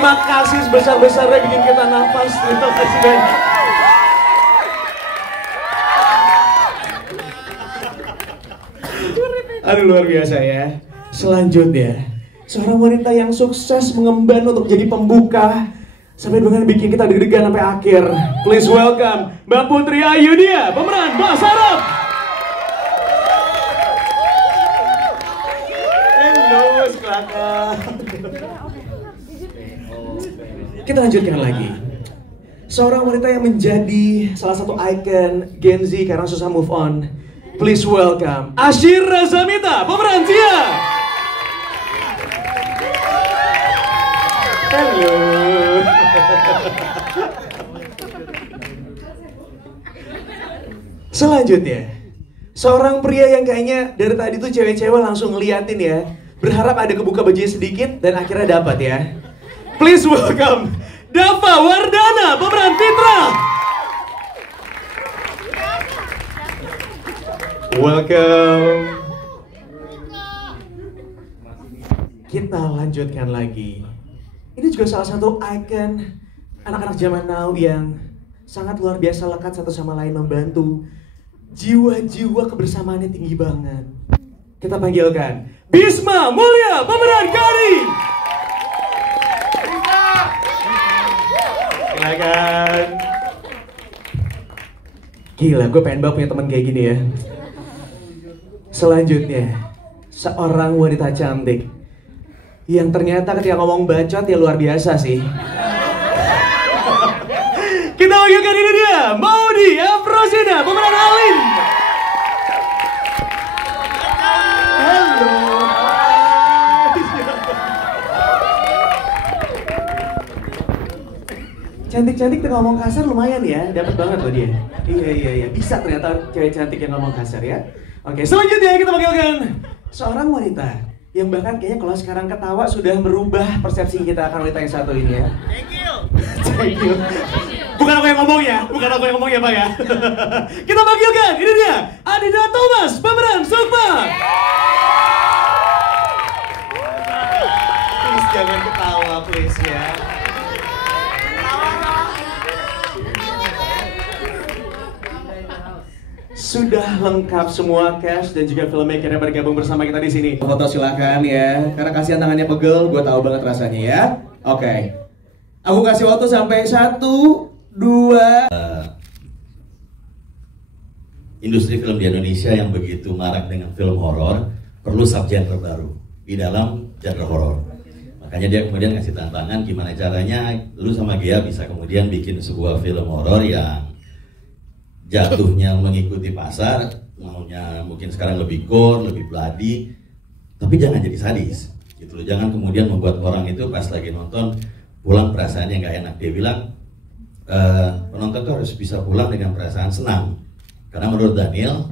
Terima kasih sebesar-besarnya bikin kita nafas. Terima kasih banyak. Aduh, luar biasa ya. Selanjutnya, seorang wanita yang sukses mengemban untuk jadi pembuka sampai dengan bikin kita deg-degan sampai akhir. Please welcome Mbak Putri Ayudia, pemeran Bahasa Arab. Hello, silakan. Kita lanjutkan lagi. Seorang wanita yang menjadi salah satu ikon Gen Z karena susah move on. Please welcome Ashir Razamita, pemeran Tia. Halo. Selanjutnya, seorang pria yang kayaknya dari tadi tuh cewek-cewek langsung ngeliatin ya. Berharap ada kebuka bajunya sedikit dan akhirnya dapat ya. Please welcome Dava Wardana, pemeran Fitra. Welcome. Kita lanjutkan lagi. Ini juga salah satu ikon anak-anak zaman now yang sangat luar biasa lekat satu sama lain, membantu. Jiwa-jiwa kebersamaannya tinggi banget. Kita panggilkan Bisma Mulia, pemeran Kari. Silakan. Gila, gue pengen banget punya teman kayak gini ya. Selanjutnya, seorang wanita cantik yang ternyata ketika ngomong bacot ya luar biasa sih. Kita panggilkan ini dia, Maudi Afrosina, pemeran Alin. Halo. Cantik-cantik tuh ngomong kasar lumayan ya, dapat banget loh dia. Iya, bisa ternyata cewek cantik yang ngomong kasar ya. Oke, selanjutnya kita panggilkan seorang wanita yang bahkan kayaknya kalau sekarang ketawa sudah merubah persepsi kita akan wanita yang satu ini ya. Thank you. Bukan aku yang ngomong ya, Pak ya. Kita panggilkan, ini dia, Adinda Thomas, pemeran Sukma. Please jangan ketawa, please ya. Sudah lengkap semua cast dan juga filmmaker yang bergabung bersama kita di sini. Foto silakan ya, karena kasihan tangannya pegel, gue tahu banget rasanya ya. Oke, aku kasih waktu sampai 1, 2. Industri film di Indonesia yang begitu marak dengan film horor perlu subgenre baru di dalam genre horor. Makanya dia kemudian ngasih tantangan gimana caranya lu sama Gia bisa kemudian bikin sebuah film horor yang jatuhnya mengikuti pasar, maunya mungkin sekarang lebih gore, lebih bloody, tapi jangan jadi sadis gitu loh. Jangan kemudian membuat orang itu pas lagi nonton pulang perasaannya nggak enak. Dia bilang penonton tuh harus bisa pulang dengan perasaan senang, karena menurut Daniel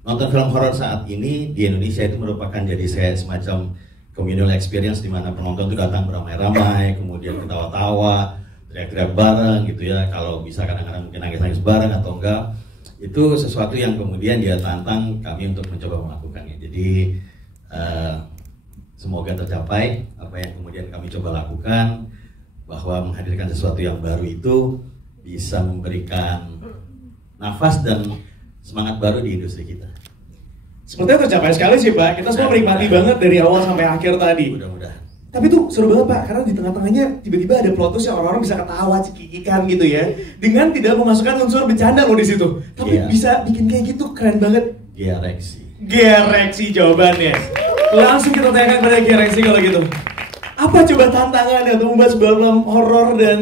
nonton film horor saat ini di Indonesia itu merupakan jadi semacam communal experience di mana penonton tuh datang beramai-ramai, kemudian ketawa-tawa, teriak-teriak bareng gitu ya. Kalau bisa kadang-kadang mungkin nangis-nangis bareng atau enggak. Itu sesuatu yang kemudian dia tantang kami untuk mencoba melakukannya. Jadi semoga tercapai apa yang kemudian kami coba lakukan, bahwa menghadirkan sesuatu yang baru itu bisa memberikan nafas dan semangat baru di industri kita. Sepertinya tercapai sekali sih Pak, kita semua menikmati banget dari awal sampai akhir tadi. Mudah-mudahan. Tapi tuh seru banget Pak, karena di tengah-tengahnya tiba-tiba ada plot twist yang orang-orang bisa ketawa, cekikikan gitu ya, dengan tidak memasukkan unsur bercanda loh di situ. Tapi bisa bikin kayak gitu, keren banget. Gereksi jawabannya. Langsung kita tanyakan pada Gereksi kalau gitu. Apa coba tantangannya untuk membuat sebuah film horor dan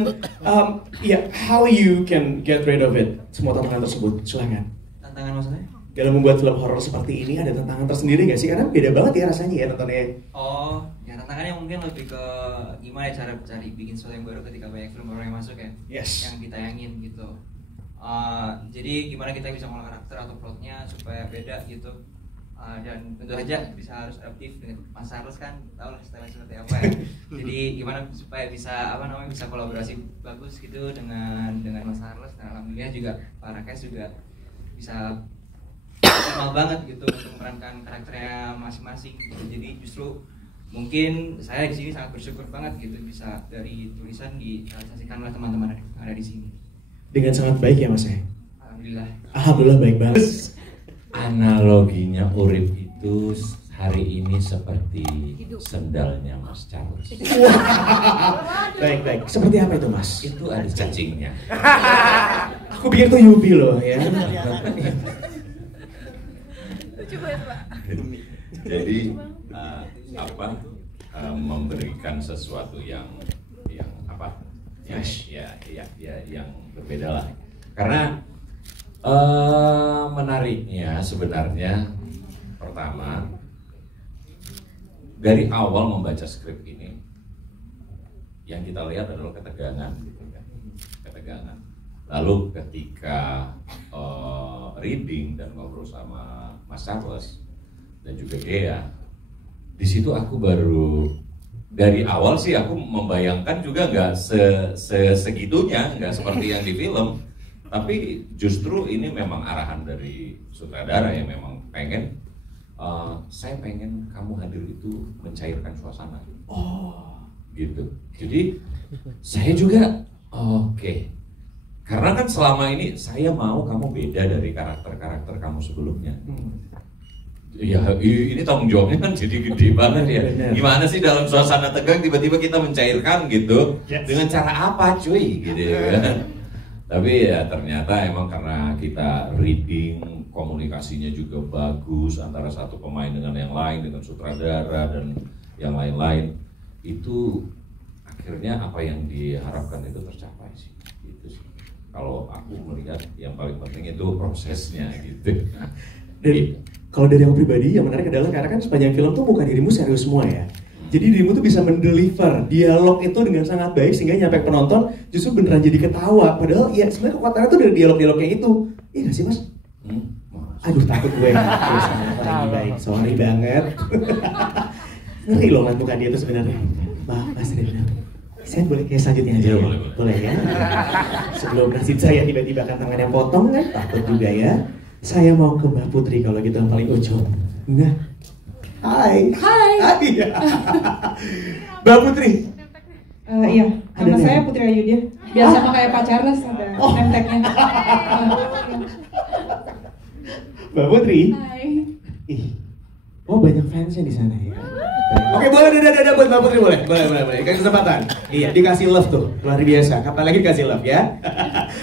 how you can get rid of it? Semua tantangan tersebut, silakan. Tantangan maksudnya? Dalam membuat film horor seperti ini ada tantangan tersendiri nggak sih? Karena beda banget ya rasanya ya nontonnya. Oh, ya tantangannya mungkin lebih ke gimana cara cari bikin sesuatu yang baru ketika banyak film horor yang masuk ya. Yes. Yang ditayangin gitu. Jadi gimana kita bisa mengolah karakter atau plotnya supaya beda gitu. Dan tentu saja bisa harus adaptif dengan Mas Charles kan, tahu lah style seperti apa ya. Jadi gimana supaya bisa bisa kolaborasi bagus gitu dengan Mas Charles. Dan alhamdulillah juga para cast juga bisa maksimal banget gitu untuk memerankan karakternya masing-masing gitu. Jadi justru mungkin saya di sini sangat bersyukur banget gitu bisa dari tulisan direalisasikan oleh teman-teman yang ada di sini. Dengan sangat baik ya Mas ya? Alhamdulillah. Alhamdulillah baik banget. Analoginya Urip itu hari ini seperti sendalnya Mas Charles. Baik. Seperti apa itu Mas? Itu ada cacingnya. Aku pikir itu Yubi loh ya. Jadi memberikan sesuatu yang apa? Yang berbeda lah. Karena menariknya sebenarnya pertama dari awal membaca skrip ini yang kita lihat adalah ketegangan gitu kan. Ketegangan. Lalu ketika reading dan ngobrol sama Mas Charles dan juga Gea, di situ aku baru dari awal sih aku membayangkan juga nggak segitunya, nggak seperti yang di film. Tapi justru ini memang arahan dari sutradara yang memang pengen, saya pengen kamu hadir itu mencairkan suasana. Oh, gitu. Jadi saya juga oke. Karena kan selama ini saya mau kamu beda dari karakter-karakter kamu sebelumnya. Ya ini tanggung jawabnya kan jadi gede banget ya. Gimana sih dalam suasana tegang tiba-tiba kita mencairkan gitu? Dengan cara apa cuy gitu kan? Tapi ya ternyata emang karena kita reading, komunikasinya juga bagus antara satu pemain dengan yang lain, dengan sutradara dan yang lain-lain, itu akhirnya apa yang diharapkan itu tercapai sih. Gitu sih. Kalau aku melihat yang paling penting itu prosesnya gitu. Dan kalau dari aku pribadi yang menarik adalah karena kan sepanjang film tuh muka dirimu serius semua ya. Jadi dirimu tuh bisa mendeliver dialog itu dengan sangat baik sehingga nyampe penonton justru beneran jadi ketawa. Padahal ya sebenarnya kekuatannya tuh dari dialog-dialog kayak itu. Iya gak sih Mas? Aduh takut gue. Baik, sorry banget. Ngeri loh ngantukan dia tuh sebenarnya. Mas Rina, saya boleh kayak selanjutnya aja ya? Boleh ya? Sebelum nasib saya tiba-tiba kan tangannya potong kan, takut juga ya. Saya mau ke Mbak Putri kalau gitu yang paling ujung. Nah, hai. Mbak Putri. Iya, nama saya Putri Ayudya. Biar sama kayak Pak Charles ada name-tag-nya. Mbak Putri. Hai. Ih, banyak fansnya di sana ya. Oke, boleh dadah buat Mbak Putri boleh. Kasih kesempatan. Iya, dikasih love tuh, luar biasa. Kapan lagi dikasih love ya?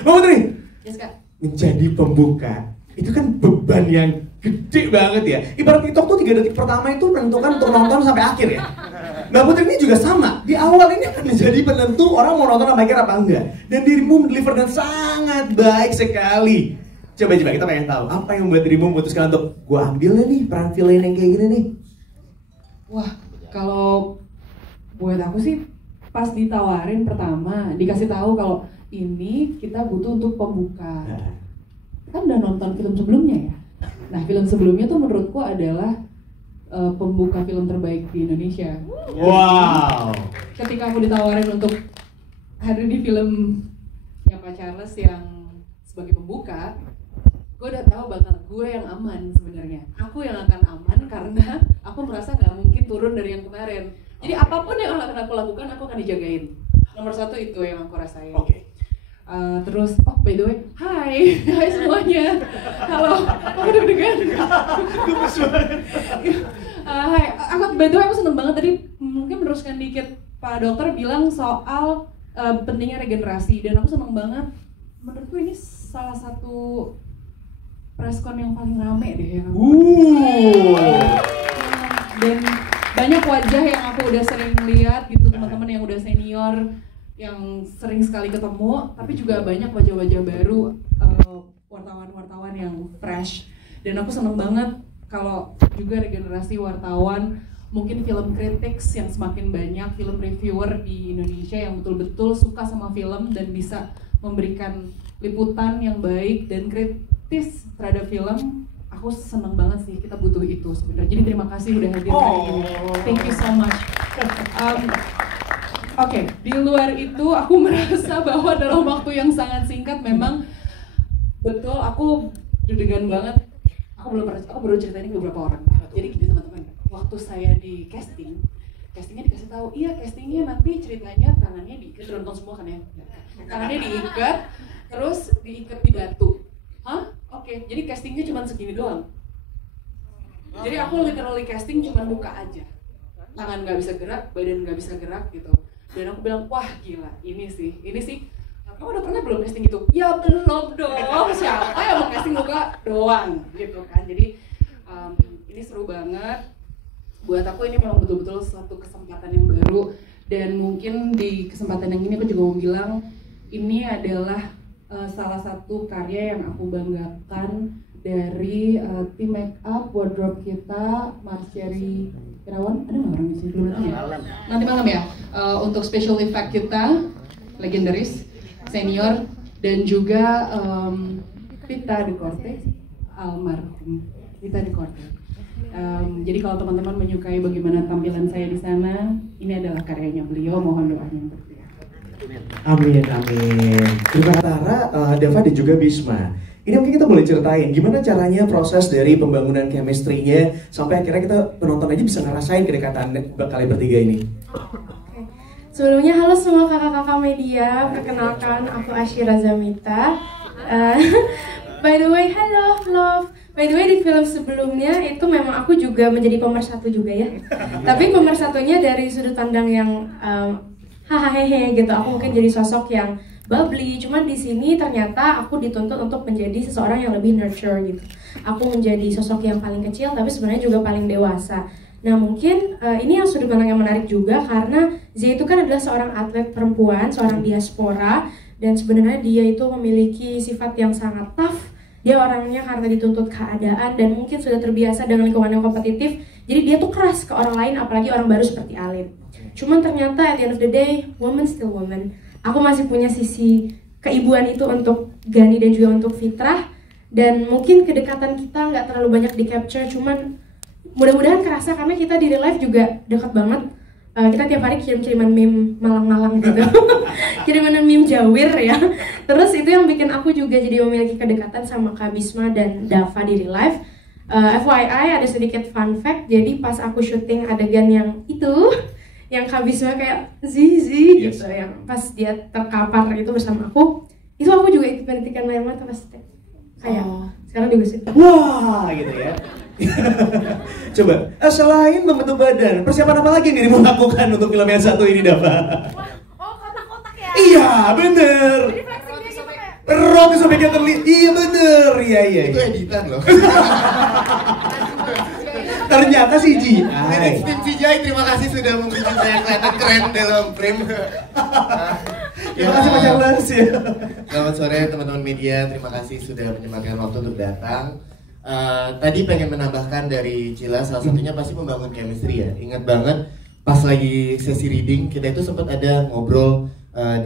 Mbak Putri. Yes, Kak. Menjadi pembuka itu kan beban yang gede banget ya. Ibarat TikTok tuh 3 detik pertama itu menentukan untuk nonton sampai akhir ya. Mbak Putri ini juga sama. Di awal ini akan menjadi penentu orang mau nonton sampai akhir apa enggak. Dan dirimu mendeliver dengan sangat baik sekali. Coba kita pengen tahu apa yang membuat dirimu memutuskan untuk gua ambil nih peran villain yang kayak gini nih. Wah, kalau buat aku sih pas ditawarin pertama dikasih tahu kalau ini kita butuh untuk pembuka. Kan udah nonton film sebelumnya ya. Nah, film sebelumnya tuh menurutku adalah pembuka film terbaik di Indonesia. Wow. Ketika aku ditawarin untuk hadir di filmnya Pak Charles yang sebagai pembuka, gue udah tahu bakal gue yang aman sebenarnya. Aku yang akan aman karena aku merasa nggak mungkin turun dari yang kemarin. Jadi apapun yang akan aku lakukan, aku akan dijagain. Nomor 1 itu yang aku rasain. Oke. Terus, by the way, hai semuanya. Halo, aku deg-degan. Hai, by the way aku seneng banget tadi mungkin meneruskan dikit. Pak dokter bilang soal pentingnya regenerasi dan aku seneng banget. Menurutku ini salah satu preskon yang paling rame deh yang dan banyak wajah yang aku udah sering lihat gitu, teman-teman yang udah senior yang sering sekali ketemu, tapi juga banyak wajah-wajah baru, wartawan-wartawan yang fresh. Dan aku seneng banget kalau juga regenerasi wartawan, mungkin film critics yang semakin banyak, film reviewer di Indonesia yang betul-betul suka sama film dan bisa memberikan liputan yang baik dan kritis terhadap film. Aku seneng banget sih, kita butuh itu sebenarnya. Jadi terima kasih udah hadir hari ini. Thank you so much. Oke, di luar itu aku merasa bahwa dalam waktu yang sangat singkat memang betul aku deg-degan banget. Aku baru cerita ini ke beberapa orang. Jadi gini teman-teman, waktu saya di casting castingnya dikasih tahu, iya castingnya nanti ceritanya tangannya diikat, nonton semua kan ya, tangannya diikat, terus diikat di batu. Hah? Oke, jadi castingnya cuma segini doang. Jadi aku literally casting cuma muka aja, tangan nggak bisa gerak, badan nggak bisa gerak gitu. Dan aku bilang, wah gila, ini sih. Kamu udah pernah belum casting gitu? Ya belum dong, siapa yang mau casting muka doang gitu kan. Jadi ini seru banget. Buat aku ini memang betul-betul suatu kesempatan yang baru. Dan mungkin di kesempatan yang ini aku juga mau bilang, ini adalah salah satu karya yang aku banggakan dari tim make up wardrobe kita, Marsyari Irawan, ada nggak orang di sini dulu nanti malam ya, untuk special effect kita legendaris senior dan juga Rita de Corte, almarhum Rita de Corte. Jadi kalau teman-teman menyukai bagaimana tampilan saya di sana, ini adalah karyanya beliau, mohon doanya untuk dia. Amin, amin. Terima kasih Tara, Dava dan juga Bisma. Ini mungkin kita boleh ceritain gimana caranya proses dari pembangunan chemistry-nya sampai akhirnya kita penonton aja bisa ngerasain kedekatan kalian bertiga ini. Sebelumnya halo semua kakak-kakak media, perkenalkan aku Asyira Zamita. By the way, hello love. By the way di film sebelumnya itu memang aku juga menjadi pemersatu juga ya. Tapi pemersatunya dari sudut pandang yang hahaha gitu. Aku mungkin jadi sosok yang bubbly, cuman di sini ternyata aku dituntut untuk menjadi seseorang yang lebih nurture gitu. Aku menjadi sosok yang paling kecil tapi sebenarnya juga paling dewasa. Nah mungkin ini yang sudut pandang yang menarik juga karena Z itu kan adalah seorang atlet perempuan, seorang diaspora, dan sebenarnya dia itu memiliki sifat yang sangat tough. Dia orangnya karena dituntut keadaan dan mungkin sudah terbiasa dengan lingkungan yang kompetitif, jadi dia tuh keras ke orang lain, apalagi orang baru seperti Alin. Cuman ternyata at the end of the day, woman still woman. Aku masih punya sisi keibuan itu untuk Gani dan juga untuk Fitrah, dan mungkin kedekatan kita nggak terlalu banyak di capture, cuman mudah-mudahan kerasa karena kita di real life juga dekat banget. Kita tiap hari kirim-kiriman meme malang-malang gitu, kiriman meme jawir ya. Terus itu yang bikin aku juga jadi memiliki kedekatan sama Kak Bisma dan Dava di real life. FYI ada sedikit fun fact, jadi pas aku syuting adegan yang itu, yang Kak Bisma kayak Zizi gitu, yang pas dia terkapar itu bersama aku, itu aku juga ikut menitikan air mata pas kayak sekarang juga sih. Wah gitu ya. Coba, selain membentuk badan, persiapan apa lagi yang dirimu lakukan untuk film yang satu ini, Dava? Oh, kotak-kotak ya? Iya, bener. Jadi flexing-nya gitu kayak Roti sampai kayak terlihat, iya bener, iya. Itu editan loh. Ternyata CGI. Tim CGI, terima kasih sudah membuat saya kelihatan keren dalam frame. Terima kasih Pak Charles ya. Selamat sore teman-teman media, terima kasih sudah menyempatkan waktu untuk datang. Tadi pengen menambahkan dari Cila, salah satunya pasti membangun chemistry ya. Ingat banget pas lagi sesi reading kita itu sempat ada ngobrol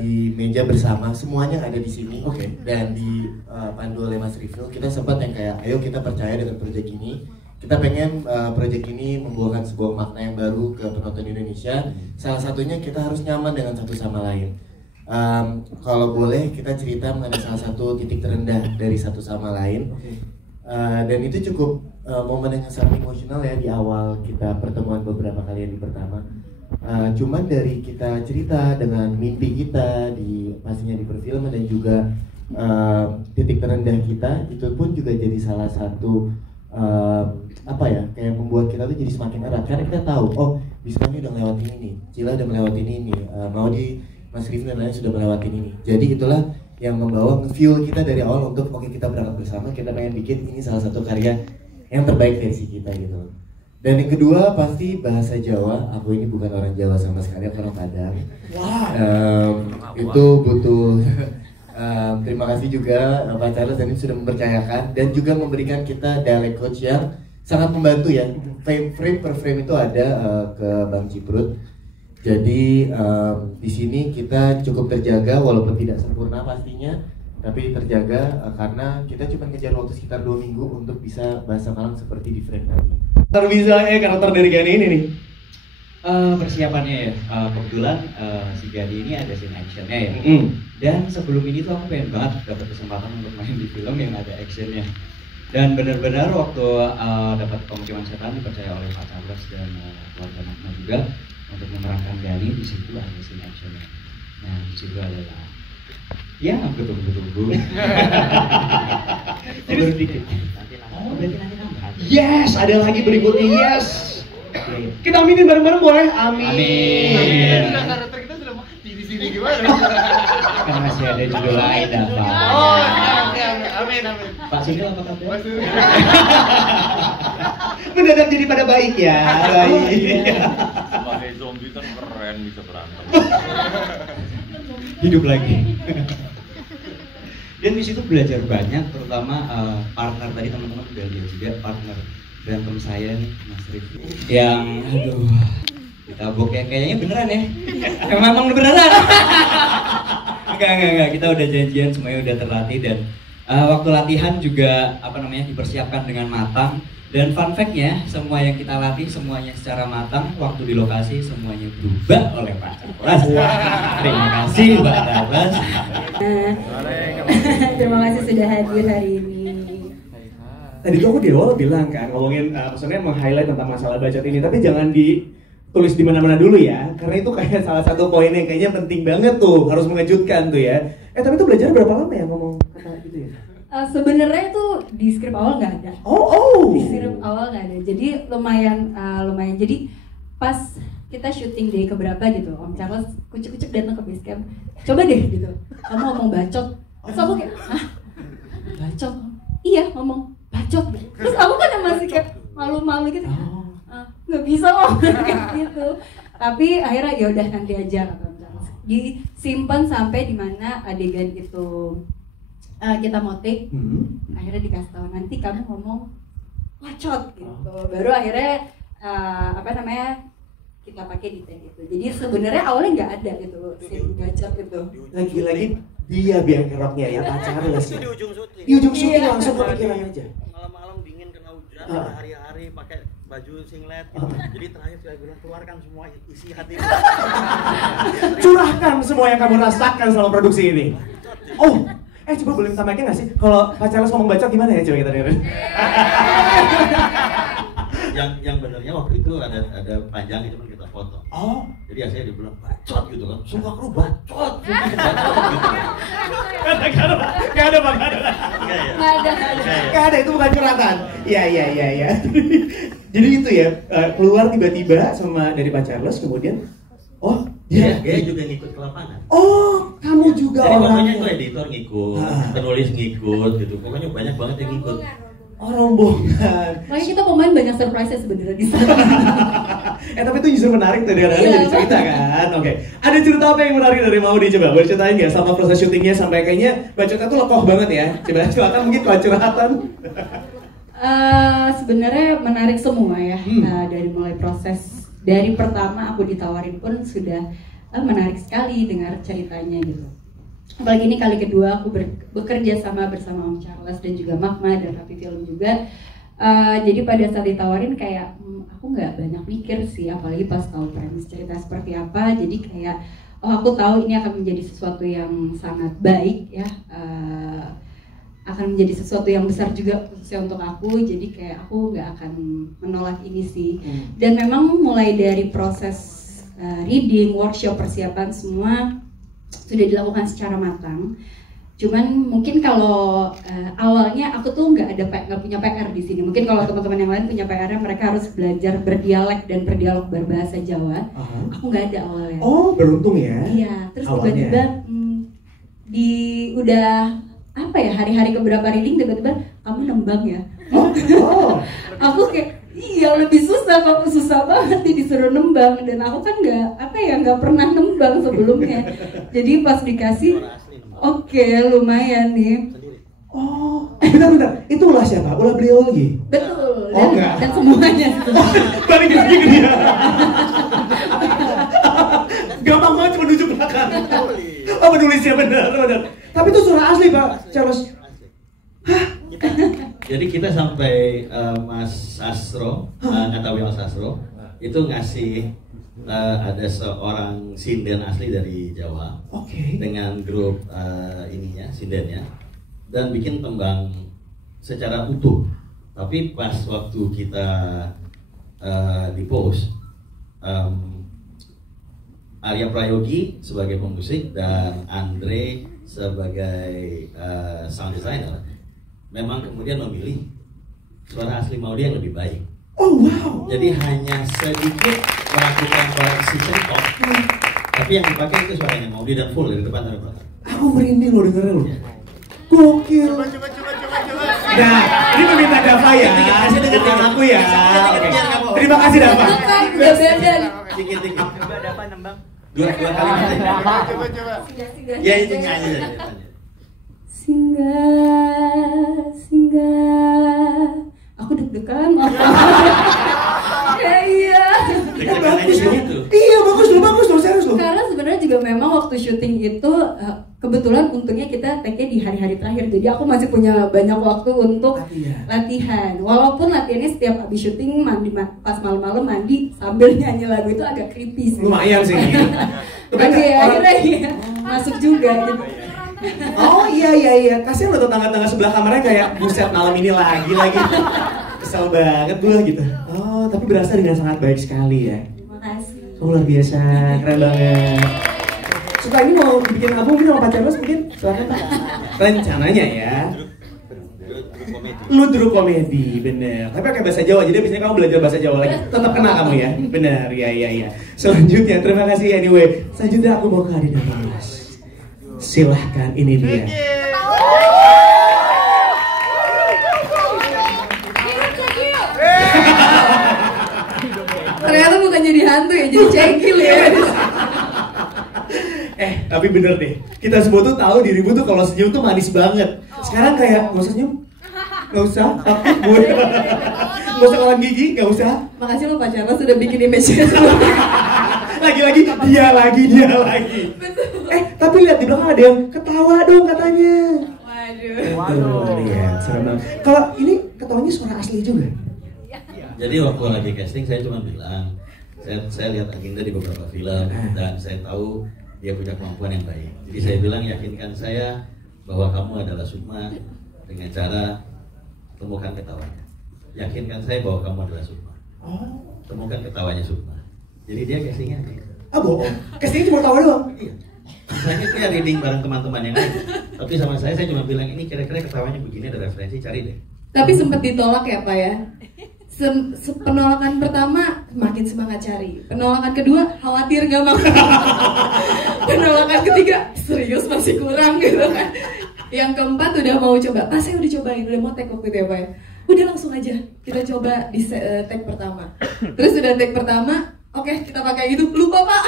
di meja bersama, semuanya ada di sini. Dan di pandu oleh Mas Rifil kita sempat yang kayak ayo kita percaya dengan proyek ini. Kita pengen proyek ini membawakan sebuah makna yang baru ke penonton Indonesia. Salah satunya kita harus nyaman dengan satu sama lain. Kalau boleh kita cerita mengenai salah satu titik terendah dari satu sama lain. Dan itu cukup momen yang sangat emosional ya di awal kita pertemuan beberapa kali yang pertama. Cuman dari kita cerita dengan mimpi kita di pastinya di perfilman dan juga titik terendah kita, itu pun juga jadi salah satu apa ya, kayak membuat kita tuh jadi semakin erat karena kita tahu oh Bisma udah ngelewatin ini, Cila udah ngelewatin ini, Maudi, Mas Rifin dan lain sudah ngelewatin ini. Jadi itulah yang membawa fuel kita dari awal untuk oke kita berangkat bersama, kita pengen bikin ini salah satu karya yang terbaik versi kita gitu. Dan yang kedua pasti bahasa Jawa. Aku ini bukan orang Jawa sama sekali, aku orang Padang. Itu butuh terima kasih juga Pak Charles dan ini sudah mempercayakan dan juga memberikan kita dialect coach yang sangat membantu ya. Frame per frame itu ada ke Bang Ciprut. Jadi di sini kita cukup terjaga walaupun tidak sempurna pastinya, tapi terjaga karena kita cuma ngejar waktu sekitar 2 minggu untuk bisa bahasa Malang seperti di frame tadi. Karakter dari Gani ini nih. Persiapannya ya, kebetulan si Gani ini ada scene actionnya ya. Dan sebelum ini tuh aku pengen banget dapat kesempatan untuk main di film yang ada actionnya. Dan benar-benar waktu dapat pemukiman setan dipercaya oleh Pak Charles dan keluarga Magma juga, untuk memerankan Dani. Di situ ada scene actionnya. Nah di situ adalah ya betul-betul. Jadi sedikit. Oh berarti nanti nambah. Yes, ada lagi berikutnya. Yes. Kita aminin bareng-bareng boleh? Amin. Amin. Karakter kita sudah mati di sini gimana? Kan masih ada judul lain apa? Oh, amin. Pak Sunil apa kabar? Mendadak jadi pada baik ya. Baik. Sebagai zombie kan keren bisa berantem. Hidup lagi. Dan di situ belajar banyak, terutama partner tadi teman-teman udah lihat juga partner berantem saya nih, Mas Rifki. Yang aduh, ditabok ya kayaknya beneran ya. Memang beneran. Enggak, kita udah janjian, semuanya udah terlatih dan waktu latihan juga dipersiapkan dengan matang. Dan fun fact-nya, semua yang kita latih semuanya secara matang, waktu di lokasi semuanya berubah oleh Pak Charles. Terima kasih Pak Charles. Terima kasih sudah hadir hari ini. Tadi tuh aku di awal bilang kan, ngomongin maksudnya meng-highlight tentang masalah bacot ini, tapi jangan ditulis di mana-mana dulu ya, karena itu kayak salah satu poin yang kayaknya penting banget tuh, harus mengejutkan tuh ya. Tapi itu belajar berapa lama ya ngomong kata gitu ya? Sebenarnya tuh di skrip awal nggak ada. Di skrip awal nggak ada. Jadi lumayan. Jadi pas kita syuting day keberapa gitu, Om Charles kucuk-kucuk datang ke base camp. Coba deh gitu, kamu ngomong bacot. Terus aku kayak, hah? Bacot? Iya ngomong bacot. Terus aku kan masih kayak malu-malu gitu. Nggak bisa ngomong kayak gitu. Tapi akhirnya ya udah nanti aja kata Om Charles. Disimpan sampai di mana adegan itu kita mau take, akhirnya dikasih tahu nanti kamu ngomong bacot gitu. Baru akhirnya kita pakai di take itu. Jadi sebenarnya awalnya nggak ada gitu scene bacot itu. Lagi-lagi dia biang keroknya ya Pak Charles ya. Di ujung syuting langsung kepikiran aja. Malam-malam dingin kena hujan, hari-hari pakai baju singlet gitu. Jadi terakhir saya bilang keluarkan semua isi hati. Curahkan semua yang kamu rasakan selama produksi ini. Coba boleh tambahkan nggak sih? Kalau Pak Charles ngomong bacot gimana ya? Coba kita dengerin. yang benernya waktu itu ada panjang itu kita foto. Jadi akhirnya dia bilang bacot gitu kan. Semua kru bacot. Gak ada Pak. Gak ada, itu bukan curhatan. Iya. Jadi itu ya, keluar tiba-tiba sama dari Pak Charles kemudian dia juga ngikut ke lapangan. Kamu juga jadi orangnya. Pokoknya itu editor ngikut, penulis ngikut gitu. Pokoknya banyak banget yang ngikut. Rombongan. Makanya kita pemain banyak surprise sebenarnya di sana. Tapi itu justru menarik tuh, ada jadi cerita kan. Oke. Ada cerita apa yang menarik dari Maudy coba? Boleh ceritain nggak sama proses syutingnya sampai kayaknya bacotnya tuh lekoh banget ya. Coba silakan mungkin kalau curhatan. Sebenarnya menarik semua ya. Dari mulai proses dari pertama aku ditawarin pun sudah menarik sekali dengar ceritanya gitu. Apalagi ini kali kedua aku bekerja sama bersama Om Charles dan juga Magma dan Rapi Film juga. Jadi pada saat ditawarin kayak aku nggak banyak mikir sih, apalagi pas tahu premis cerita seperti apa. Jadi kayak aku tahu ini akan menjadi sesuatu yang sangat baik ya. Akan menjadi sesuatu yang besar juga khususnya untuk aku, jadi kayak aku nggak akan menolak ini sih. Dan memang mulai dari proses reading, workshop, persiapan semua sudah dilakukan secara matang. Cuman mungkin kalau awalnya aku tuh nggak punya PR di sini. Mungkin kalau teman-teman yang lain punya PR-nya, mereka harus belajar berdialek dan berdialog berbahasa Jawa. Aku nggak ada awalnya. Beruntung ya. Iya, terus tiba-tiba udah hari-hari keberapa reading tiba-tiba kamu nembang ya. Aku kayak iya lebih susah, kamu susah banget nih disuruh nembang, dan aku kan nggak pernah nembang sebelumnya. Jadi pas dikasih lumayan nih. Bentar, itu ulah siapa? Ulah beliau lagi? Betul, dan semuanya balik lagi ke dia. Gampang banget cuma nunjuk belakang. Penulisnya benar. Tapi itu surah asli Pak Charles. Jadi kita sampai Mas Sastro, nggak tahu ya Mas Sastro, itu ngasih ada seorang sinden asli dari Jawa, dengan grup sindennya, dan bikin tembang secara utuh. Tapi pas waktu kita di post, Arya Prayogi sebagai pemusik dan Andre sebagai sound designer, memang kemudian memilih suara asli Maudy yang lebih baik. Oh wow. Jadi hanya sedikit melakukan koreksi centok, tapi yang dipakai itu suaranya Maudy dan full dari depan sampai belakang. Aku merinding lo dengerin lo. Gokil. Coba. Nah, ini meminta Dava ya. Kasih dengerin aku ya. Terima kasih Dava. Udah beda. Dikit-dikit. Coba dapat nembang. Dua kali. Coba. Ya itu nyanyi. Singgah. Aku deg-degan. Iya. Deg-degan aja gitu. Iya bagus loh, serius loh. Karena sebenarnya juga memang waktu syuting itu kebetulan untungnya kita take-nya di hari-hari terakhir. Jadi aku masih punya banyak waktu untuk latihan. Walaupun latihannya setiap habis syuting mandi pas malam-malam mandi sambil nyanyi lagu itu agak creepy sih. Lumayan sih. Oke, akhirnya ya, masuk juga gitu. Oh iya. Kasihan lo tetangga-tetangga sebelah kamarnya kayak buset malam ini lagi. Kesel banget gue gitu. Oh tapi berasa dengan sangat baik sekali ya. Terima kasih. Luar biasa, keren banget. Setelah ini mau bikin album mungkin sama pacar lo mungkin? Silahkan Pak. Rencananya ya. Ludruk komedi, bener. Tapi pakai bahasa Jawa, jadi biasanya kamu belajar bahasa Jawa lagi. Tetap kena kamu ya, bener, ya. Selanjutnya, terima kasih anyway. Selanjutnya aku mau ke Adinda Paulus. Silahkan, ini dia. Ternyata bukan jadi hantu ya, jadi cengkil ya. Tapi bener deh, kita semua tuh tahu dirimu tuh kalau senyum tuh manis banget. Sekarang kayak nggak usah senyum, nggak usah, takut gue. Nggak usah kawan gigi, nggak usah. Makasih lo pacarnya sudah bikin image Lagi-lagi dia lagi. Tapi lihat di belakang ada yang ketawa dong katanya. Waduh. Lihat, serem banget. Kalau ini ketawanya suara asli juga. Jadi waktu lagi casting saya cuma bilang, saya lihat Aginda di beberapa film dan saya tahu dia punya kemampuan yang baik. Jadi saya bilang yakinkan saya bahwa kamu adalah Sukma dengan cara temukan ketawanya. Yakinkan saya bahwa kamu adalah Sukma. Temukan ketawanya Sukma. Jadi dia castingnya gitu. Bohong. Castingnya cuma tawa doang. Iya. Misalnya dia reading bareng teman-teman yang lain. Tapi sama saya cuma bilang ini kira-kira ketawanya begini, ada referensi, cari deh. Tapi sempat ditolak ya Pak ya. Penolakan pertama makin semangat cari. Penolakan kedua khawatir gak mau. Penolakan ketiga serius masih kurang gitu kan. Yang keempat udah mau coba. Pas saya udah cobain, udah mau take waktu itu ya Pak ya. Udah langsung aja kita coba di take pertama. Terus udah take pertama, oke, kita pakai gitu. Lupa Pak.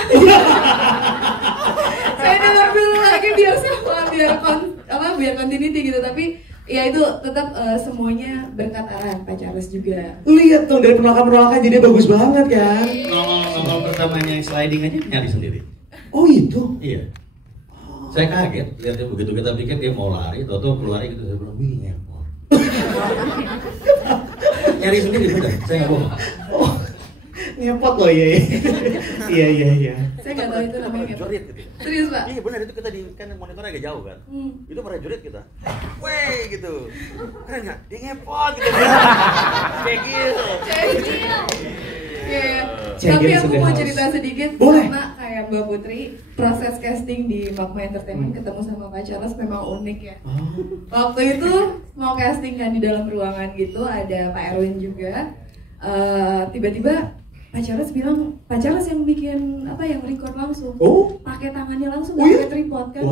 Saya dengar dulu lagi biar sama, biar continuity gitu. Tapi ya itu tetap semuanya berkat arahan Pak Charles juga. Lihat tuh dari penolakan jadi bagus banget kan. Ngomong pertamanya yang sliding aja nyari sendiri. Oh itu? Iya. Saya kaget lihatnya begitu kita pikir dia mau lari, tau-tau keluarnya gitu saya bilang wih ngepot. Nyari sendiri udah, saya nggak bohong. Ngepot loh ya. Iya. Saya nggak tahu itu namanya ngepot. Jurit gitu. Serius Pak? Iya benar itu kita di kan monitornya agak jauh kan. Itu prajurit kita. Weh gitu. Keren nggak? Dia ngepot gitu. Kayak gitu. Iya. Tapi aku mau cerita sedikit sama kayak Mbak Putri. Proses casting di Magma Entertainment ketemu sama Pak Charles memang unik ya. Waktu itu mau casting kan di dalam ruangan gitu, ada Pak Erwin juga. Tiba-tiba Pak Charles bilang, Pak Charles yang bikin yang record langsung. Pakai tangannya langsung, nggak pakai tripod kan.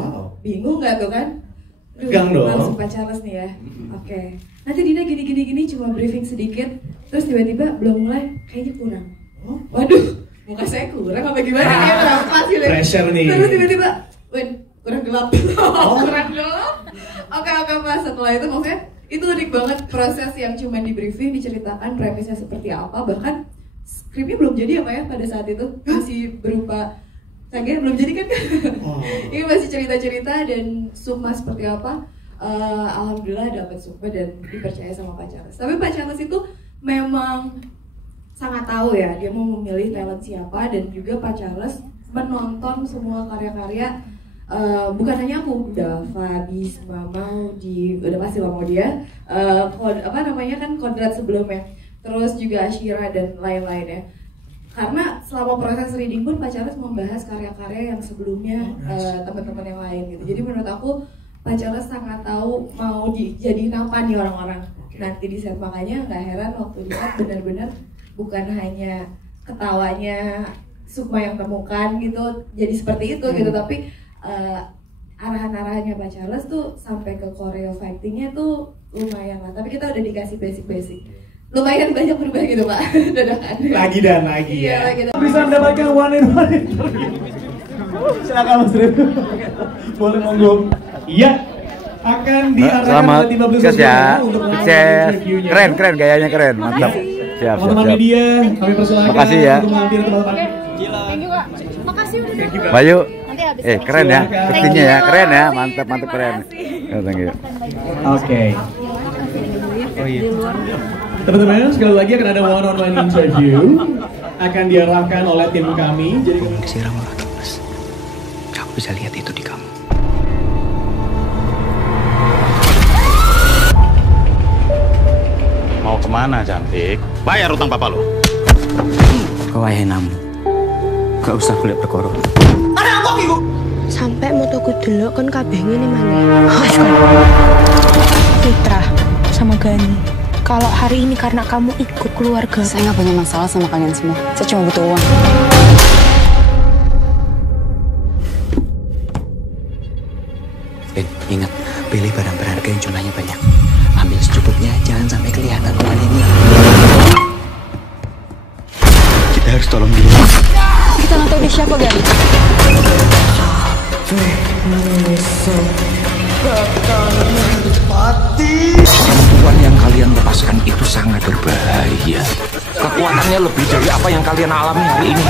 Bingung nggak tuh kan? Gang dong. Langsung Pak Charles nih ya. Oke. Nanti Dina gini cuma briefing sedikit. Terus tiba-tiba belum mulai, kayaknya kurang. Waduh, muka saya kurang apa gimana? Kayak berapa sih? Pressure nih. Terus tiba-tiba, kurang gelap. Kurang gelap. Oke Pak, setelah itu maksudnya itu unik banget proses yang cuma di briefing, diceritakan premisnya seperti apa, bahkan skripnya belum jadi apa ya pada saat itu, masih berupa saya belum jadi kan. Ini masih cerita-cerita dan Sukma seperti apa. Alhamdulillah dapat Sukma dan dipercaya sama Pak Charles. Tapi Pak Charles itu memang sangat tahu ya, dia mau memilih talent siapa, dan juga Pak Charles menonton semua karya-karya. Bukan hanya aku, Dava, Bisma, Maudy, udah pasti lah mau dia. Kodrat sebelumnya, terus juga Ashira dan lain-lainnya. karena selama proses reading pun Pak Charles membahas karya-karya yang sebelumnya teman-teman yang lain gitu. Jadi menurut aku Pak Charles sangat tahu mau dijadiin apa nih orang-orang nanti di set, makanya nggak heran waktu di set benar-benar bukan hanya ketawanya Sukma yang temukan gitu jadi seperti itu gitu, tapi arahan-arahannya Pak Charles tuh sampai ke choreo fightingnya tuh lumayan lah, tapi kita udah dikasih basic-basic lumayan banyak berubah gitu Pak. Lagi dan lagi iya, ya lagi dan bisa mendapatkan one in one interview. Silakan Mas Reno. Boleh monggo. Iya, akan diarahkan oleh 15 ya. untuk Keren gayanya keren, mantap. Siap. Teman-teman media, kami persilakan. Makasih ya. Untuk mengambil teman-teman. Thank you Kak. Makasih udah. Bayu. Keren ya, sepertinya ya, keren ya, mantap keren. Thank you. Oke. Oh iya. Teman-teman, sekali lagi akan ada one-on-one interview akan diarahkan oleh tim kami. Jadi disiram lagi mas, aku bisa lihat itu di kamu. Mau kemana cantik? Bayar utang papa lo. Kau ayah namu, gak usah kulit perkara. Ada apa ibu? Sampai mau toko dulu kan kabehnya nih mana? Fitra sama Gani. Kalau hari ini karena kamu ikut keluarga. Saya nggak punya masalah sama kalian semua. Saya cuma butuh uang. Ingat, pilih barang berharga yang jumlahnya banyak. Ambil secukupnya, jangan sampai kelihatan kembalinya. Kita harus tolong dia. Kita nggak tahu dia siapa, Gan. Perempuan yang kalian lepaskan itu sangat berbahaya. Kekuatannya lebih dari apa yang kalian alami hari ini.